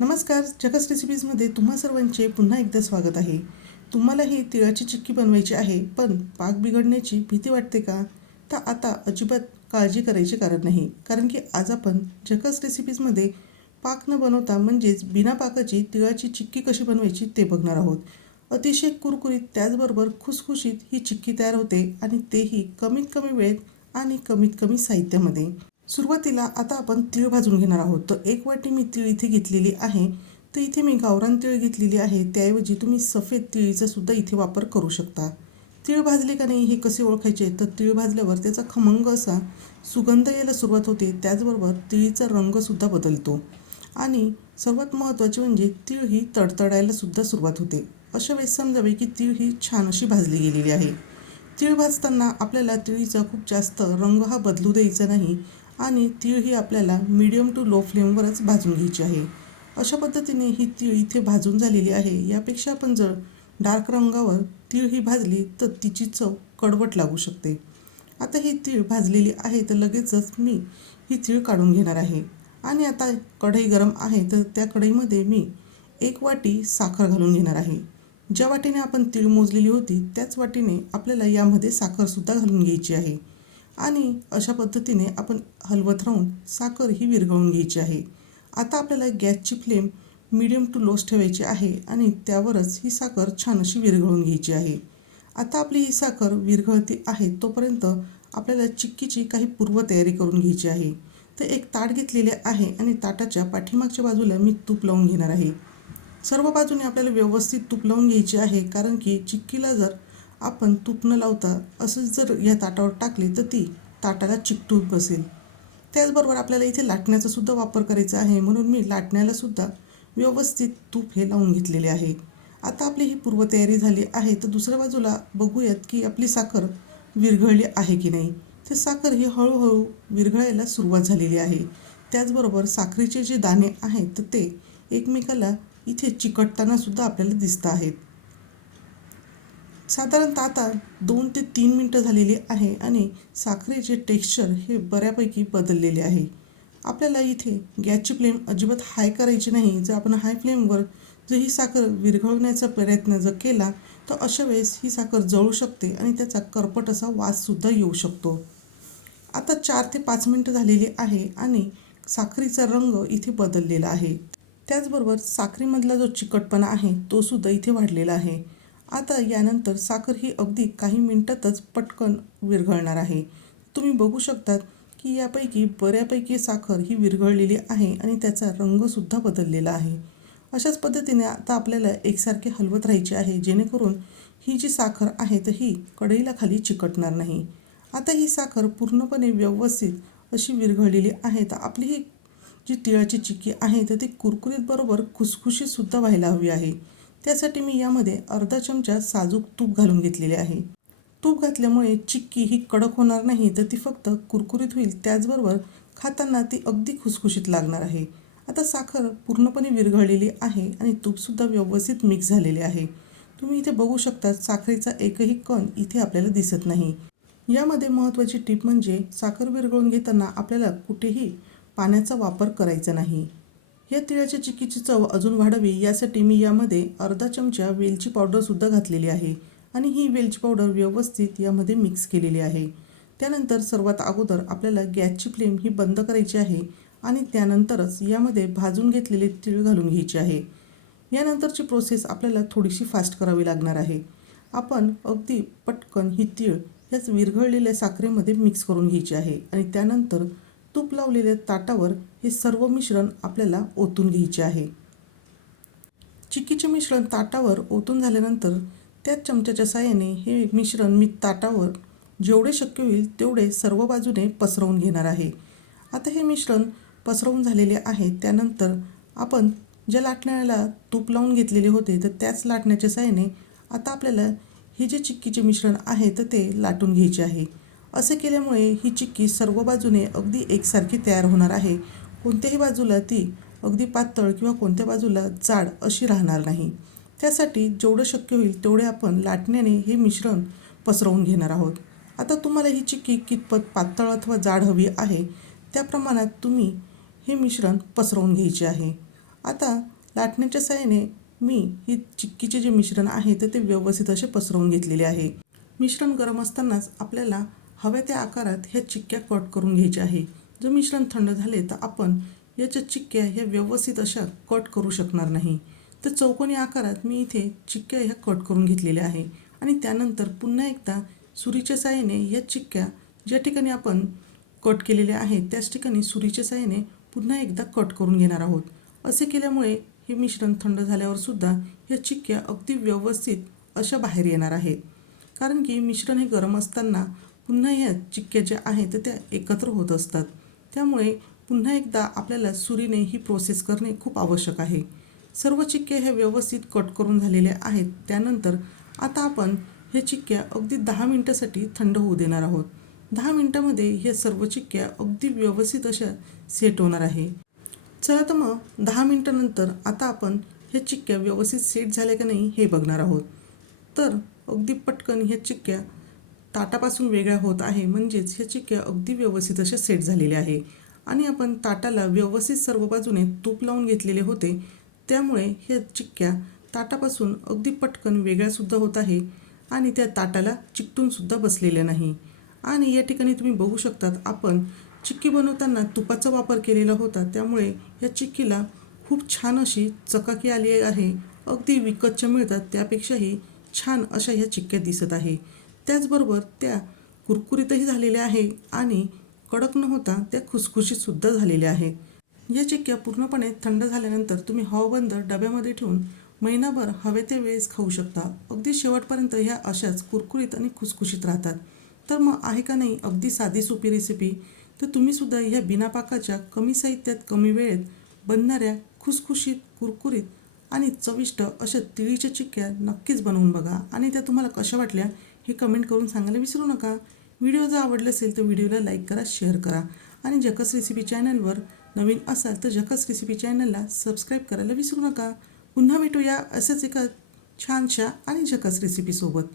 नमस्कार जगस रेसिपीजमध्ये तुम्हा सर्वांचे पुन्हा एकदा स्वागत आहे. तुम्हाला ही तिळाची चिक्की बनवायची आहे पण पाक बिघडण्याची भीती वाटते का? तर आता अजिबात काळजी करायची कारण नाही. कारण की आज आपण जगस रेसिपीजमध्ये पाक न बनवता म्हणजेच बिना पाकाची तिळाची चिक्की कशी बनवायची ते बघणार आहोत. अतिशय कुरकुरीत त्याचबरोबर खुसखुशीत ही चिक्की तयार होते आणि तेही कमीत कमी वेळेत आणि कमीत कमी साहित्यामध्ये. सुरुवातीला आता आपण तीळ भाजून घेणार आहोत. तर एक वाटी मी तीळ इथे घेतलेली आहे. तर इथे मी गावरान तीळ घेतलेली आहे. त्याऐवजी तुम्ही सफेद तिळीचा सुद्धा इथे वापर करू शकता. तीळ भाजले का नाही हे कसे ओळखायचे? तर तीळ भाजल्यावर त्याचा खमंग असा सुगंध यायला सुरुवात होते. त्याचबरोबर तिळीचा रंगसुद्धा बदलतो. आणि सर्वात महत्त्वाचे म्हणजे तीळ ही तडतडायला सुद्धा सुरुवात होते. अशा वेळेस समजावे की तीळ ही छान अशी भाजली गेलेली आहे. तीळ भाजताना आपल्याला तिळीचा खूप जास्त रंग हा बदलू द्यायचा नाही. आणि तीळ ही आपल्याला मिडियम टू लो फ्लेमवरच भाजून घ्यायची आहे. अशा पद्धतीने ही तीळ इथे भाजून झालेली आहे. यापेक्षा आपण जर डार्क रंगावर तीळ ही भाजली तर तिची चव कडवट लागू शकते. आता ही तीळ भाजलेली आहे तर लगेचच मी ही तीळ काढून घेणार आहे. आणि आता कढई गरम आहे तर त्या कढईमध्ये मी एक वाटी साखर घालून घेणार आहे. ज्या वाटीने आपण तीळ मोजलेली होती त्याच वाटीने आपल्याला यामध्ये साखरसुद्धा घालून घ्यायची आहे. आणि अशा पद्धतीने आपण हलवत राहून साखर ही विरघळून घ्यायची आहे. आता आपल्याला गॅसची फ्लेम मीडियम टू लोस ठेवायची आहे आणि त्यावरच ही साखर छान अशी विरघळून घ्यायची आहे. आता आपली ही साखर विरघळती आहे तोपर्यंत आपल्याला चिक्कीची काही पूर्वतयारी करून घ्यायची आहे. तर एक ताट घेतलेले आहे आणि ताटाच्या पाठीमागच्या बाजूला मी तूप लावून घेणार आहे. सर्व बाजूने आपल्याला व्यवस्थित तूप लावून घ्यायचे आहे कारण की चिक्कीला जर आपण तूप न लावता असंच जर या ताटावर टाकली तर ती ताटाला चिकटून बसेल. त्याचबरोबर आपल्याला इथे लाटण्याचा सुद्धा वापर करायचा आहे. म्हणून मी लाटण्याला सुद्धा व्यवस्थित तूप हे लावून घेतलेले आहे. आता आपली ही पूर्वतयारी झाली आहे. तर दुसऱ्या बाजूला बघूयात की आपली साखर विरघळली आहे की नाही. तर साखर ही हळूहळू विरघळायला सुरुवात झालेली आहे. त्याचबरोबर साखरेचे जे दाणे आहेत तर ते एकमेकाला इथे चिकटताना सुद्धा आपल्याला दिसत आहेत. साधारणतः आता दोन ते तीन मिनटं झालेली आहे आणि साखरेचे टेक्स्चर हे बऱ्यापैकी बदललेले आहे. आपल्याला इथे गॅसची फ्लेम अजिबात हाय करायची नाही. जर आपण हाय फ्लेमवर जर ही साखर विरघळवण्याचा प्रयत्न जर केला तर अशा वेळेस ही साखर जळू शकते आणि त्याचा करपट असा वाससुद्धा येऊ शकतो. आता चार ते पाच मिनटं झालेली आहे आणि साखरीचा रंग इथे बदललेला आहे. त्याचबरोबर साखरेमधला जो चिकटपणा आहे तो सुद्धा इथे वाढलेला आहे. आता यानंतर साखर ही अगदी काही मिनटातच पटकन विरघळणार आहे. तुम्ही बघू शकतात की यापैकी बऱ्यापैकी साखर ही विरघळलेली आहे आणि त्याचा रंगसुद्धा बदललेला आहे. अशाच पद्धतीने आता आपल्याला एकसारखे हलवत राहायचे आहे जेणेकरून ही जी साखर आहे तर ही कढईला खाली चिकटणार नाही. आता ही साखर पूर्णपणे व्यवस्थित अशी विरघळलेली आहे तर आपली ही जी तिळाची चिक्की आहे तर ती कुरकुरीत बरोबर खुसखुशीतसुद्धा व्हायला हवी आहे. त्यासाठी मी यामध्ये अर्धा चमचा साजूक तूप घालून घेतलेले आहे. तूप घातल्यामुळे चिक्की ही कडक होणार नाही तर ती फक्त कुरकुरीत होईल. त्याचबरोबर खाताना ती अगदी खुसखुशीत लागणार आहे. आता साखर पूर्णपणे विरघळलेली आहे आणि तूपसुद्धा व्यवस्थित मिक्स झालेले आहे. तुम्ही इथे बघू शकता साखरेचा एकही कण इथे आपल्याला दिसत नाही. यामध्ये महत्त्वाची टीप म्हणजे साखर विरघळून घेताना आपल्याला कुठेही पाण्याचा वापर करायचा नाही. या तिळाच्या चिक्कीची चव अजून वाढावी यासाठी मी यामध्ये अर्धा चमचा वेलची पावडरसुद्धा घातलेली आहे आणि ही वेलची पावडर व्यवस्थित यामध्ये मिक्स केलेली आहे. त्यानंतर सर्वात अगोदर आपल्याला गॅसची फ्लेम ही बंद करायची आहे आणि त्यानंतरच यामध्ये भाजून घेतलेले तीळ घालून घ्यायचे आहे. यानंतरची प्रोसेस आपल्याला थोडीशी फास्ट करावी लागणार आहे. आपण अगदी पटकन ही तीळ याच विरघळलेल्या साखरेमध्ये मिक्स करून घ्यायची आहे आणि त्यानंतर तूप लावलेल्या ताटावर हे सर्व मिश्रण आपल्याला ओतून घ्यायचे आहे. चिक्कीचे मिश्रण ताटावर ओतून झाल्यानंतर त्याच चमच्याच्या साहाय्याने हे मिश्रण मी ताटावर जेवढे शक्य होईल तेवढे सर्व बाजूने पसरवून घेणार आहे. आता हे मिश्रण पसरवून झालेले आहे त्यानंतर आपण ज्या लाटण्याला तूप लावून घेतलेले होते तर त्याच लाटण्याच्या साहाय्याने आता आपल्याला हे जे चिक्कीचे मिश्रण आहे तर ते लाटून घ्यायचे आहे. असे केल्यामुळे ही चिक्की सर्व बाजूने अगदी एकसारखी तयार होणार आहे. कोणत्याही बाजूला ती अगदी पातळ किंवा कोणत्या बाजूला जाड अशी राहणार नाही. त्यासाठी जेवढं शक्य होईल तेवढे आपण लाटण्याने हे मिश्रण पसरवून घेणार आहोत. आता तुम्हाला ही चिक्की कितपत पातळ अथवा जाड हवी आहे त्या प्रमाणात तुम्ही हे मिश्रण पसरवून घ्यायचे आहे. आता लाटण्याच्या सहाय्याने मी ही चिक्कीचे जे मिश्रण आहे तर ते व्यवस्थित असे पसरवून घेतलेले आहे. मिश्रण गरम असतानाच आपल्याला हव्या त्या आकारात ह्या चिक्क्या कट करून घ्यायच्या आहे. जर मिश्रण थंड झाले तर आपण याच्या चिक्क्या ह्या व्यवस्थित अशा कट करू शकणार नाही. तर चौकोनी आकारात मी इथे चिक्क्या ह्या कट करून घेतलेल्या आहे. आणि त्यानंतर पुन्हा एकदा सुरीच्या साहाय्याने ह्या चिक्क्या ज्या ठिकाणी आपण कट केलेल्या आहेत त्याच ठिकाणी सुरीच्या साहाय्याने पुन्हा एकदा कट करून घेणार आहोत. असे केल्यामुळे हे मिश्रण थंड झाल्यावरसुद्धा ह्या चिक्क्या अगदी व्यवस्थित अशा बाहेर येणार आहेत. कारण की मिश्रण हे गरम असताना पुन्हा ह्या चिक्क्या ज्या आहेत त्या एकत्र होत असतात. त्यामुळे पुन्हा एकदा आपल्याला सुरीने ही प्रोसेस करणे खूप आवश्यक आहे. सर्व चिक्क्या ह्या व्यवस्थित कट करून झालेल्या आहेत. त्यानंतर आता आपण ह्या चिक्क्या अगदी दहा मिनटासाठी थंड होऊ देणार आहोत. दहा मिनटामध्ये ह्या सर्व चिक्क्या अगदी व्यवस्थित अशा सेट होणार आहे. चला तर मग दहा मिनटानंतर आता आपण ह्या चिक्क्या व्यवस्थित सेट झाल्या का नाही हे बघणार आहोत. तर अगदी पटकन ह्या चिक्क्या ताटापासून वेगळ्या होत आहे. म्हणजेच ह्या चिक्क्या अगदी व्यवस्थित अशा सेट झालेले आहे. आणि आपण ताटाला व्यवस्थित सर्व बाजूने तूप लावून घेतलेले होते. त्यामुळे ह्या चिक्क्या ताटापासून अगदी पटकन वेगळ्यासुद्धा होत आहे. आणि त्या ताटाला चिकटूनसुद्धा बसलेल्या नाही. आणि या ठिकाणी तुम्ही बघू शकतात आपण चिक्की बनवताना तुपाचा वापर केलेला होता. त्यामुळे या चिक्कीला खूप छान अशी चकाकी आली आहे. अगदी विकतच्या मिळतात. त्यापेक्षाही छान अशा ह्या चिक्क्या दिसत आहे. त्याचबरोबर त्या कुरकुरीतही झालेल्या आहे आणि कडक न होता त्या खुसखुशीतसुद्धा झालेल्या आहे. या चिक्क्या पूर्णपणे थंड झाल्यानंतर तुम्ही हवाबंद डब्यामध्ये ठेवून महिनाभर हवे ते वेळेस खाऊ शकता. अगदी शेवटपर्यंत ह्या अशाच कुरकुरीत आणि खुसखुशीत राहतात. तर मग आहे का नाही अगदी साधी सोपी रेसिपी तर तुम्हीसुद्धा ह्या बिनापाकाच्या कमी साहित्यात कमी वेळेत बनणाऱ्या खुसखुशीत कुरकुरीत आणि चविष्ट अशा तिळीच्या चिक्क्या नक्कीच बनवून बघा. आणि त्या तुम्हाला कशा वाटल्या हे कमेंट करून सांगायला विसरू नका. व्हिडिओ जर आवडले असेल तर व्हिडिओला लाईक करा शेअर करा. आणि जकस रेसिपी चॅनलवर नवीन असाल तर जकस रेसिपी चॅनलला सबस्क्राईब करायला विसरू नका. पुन्हा भेटूया असंच एका छानशा आणि झकस रेसिपीसोबत